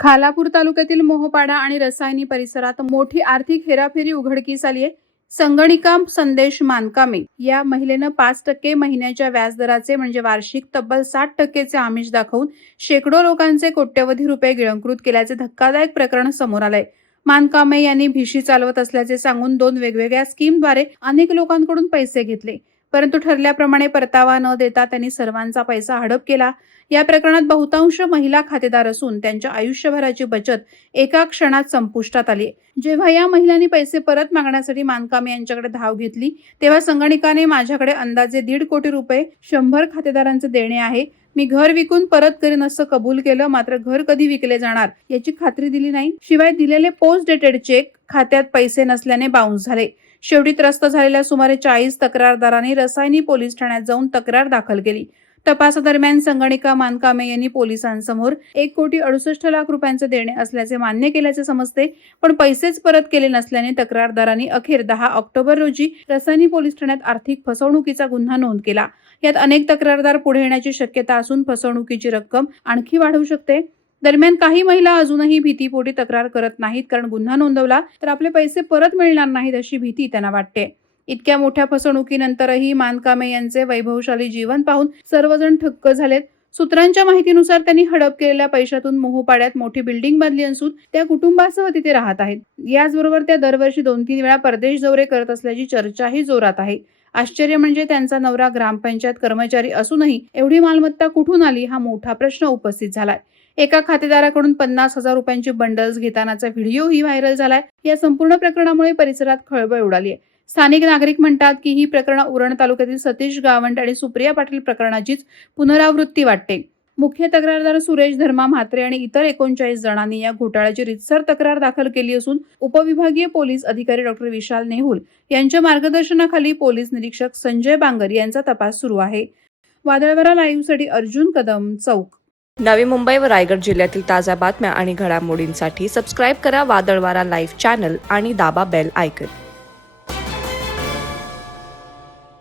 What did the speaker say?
खालापूर तालुक्यातील मोहपाडा आणि रसायनी परिसरात मोठी आर्थिक हेराफेरी उघडकीस आली आहे. संगणिका संदेश मानकामे या महिलेनं 5% महिन्याच्या व्याजदराचे म्हणजे वार्षिक तब्बल 60%चे आमिष दाखवून शेकडो लोकांचे कोट्यवधी रुपये गिळंकृत केल्याचे धक्कादायक प्रकरण समोर आलंय. मानकामे यांनी भिशी चालवत असल्याचे सांगून 2 वेगवेगळ्या स्कीमद्वारे अनेक लोकांकडून पैसे घेतले, परंतु ठरल्याप्रमाणे परतावा न देता त्यांनी सर्वांचा पैसा हडप केला. या प्रकरणात बहुतांश महिला खातेदार असून त्यांच्या आयुष्यभराची बचत एका क्षणात संपुष्टात आली. जेव्हा या महिलांनी पैसे परत मागण्यासाठी मानकामे यांच्याकडे धाव घेतली, तेव्हा संगणिकाने माझ्याकडे अंदाजे 1.5 कोटी रुपये 100 खातेदारांचे देणे आहे, मी घर विकून परत करीन असं कबूल केलं. मात्र घर कधी विकले जाणार याची खात्री दिली नाही. शिवाय दिलेले पोस्ट डेटेड चेक खात्यात पैसे नसल्याने बाउन्स झाले. शेवटी त्रस्त झालेल्या सुमारे 40 तक्रारदारांनी रसायनी पोलीस ठाण्यात जाऊन तक्रार दाखल केली. तपासादरम्यान संगणिका मानकामे यांनी पोलिसांसमोर 1,68,00,000 रुपयांचे देणे असल्याचे मान्य केल्याचे समजते, पण पैसेच परत केले नसल्याने तक्रारदारांनी अखेर 10 ऑक्टोबर रोजी रसायनी पोलीस ठाण्यात आर्थिक फसवणुकीचा गुन्हा नोंद केला. यात अनेक तक्रारदार पुढे येण्याची शक्यता असून फसवणुकीची रक्कम आणखी वाढू शकते. दरम्यान काही महिला अजूनही भीतीपोटी तक्रार करत नाहीत, कारण गुन्हा नोंदवला तर आपले पैसे परत मिळणार नाहीत अशी भीती त्यांना वाटते. इतक्या मोठ्या फसवणुकीनंतरही मानकामे यांचे वैभवशाली जीवन पाहून सर्वजण थक्क झालेत. सूत्रांच्या माहितीनुसार त्यांनी हडप केलेल्या पैशातून मोहपाड्यात मोठी बिल्डिंग बांधली असून त्या कुटुंबासह तिथे राहत आहेत. याचबरोबर त्या दरवर्षी 2-3 वेळा परदेश दौरे करत असल्याची चर्चाही जोरात आहे. आश्चर्य म्हणजे त्यांचा नवरा ग्रामपंचायत कर्मचारी असूनही एवढी मालमत्ता कुठून आली हा मोठा प्रश्न उपस्थित झालाय. एका खातेदाराकडून 50,000 रुपयांची बंडल्स घेतानाचा व्हिडिओही व्हायरल झालाय. या संपूर्ण प्रकरणामुळे परिसरात खळबळ उडाली आहे. स्थानिक नागरिक म्हणतात की ही प्रकरण उरण तालुक्यातील सतीश गावंड आणि सुप्रिया पाटील प्रकरणाचीच पुनरावृत्ती वाटते. मुख्य तक्रारदार सुरेश धर्मा म्हात्रे आणि इतर 39 जणांनी या घोटाळ्याची रितसर तक्रार दाखल केली असून उपविभागीय पोलीस अधिकारी डॉक्टर विशाल नेहुल यांच्या मार्गदर्शनाखाली पोलीस निरीक्षक संजय बांगर यांचा तपास सुरू आहे. वादळवारा लाईव्हसाठी अर्जुन कदम, चौक. नवी मुंबई व रायगड जिल्ह्यातील ताज्या बातम्या आणि घडामोडींसाठी सबस्क्राईब करा वादळवारा लाईव्ह चॅनल आणि दाबा बेल आयकॉन.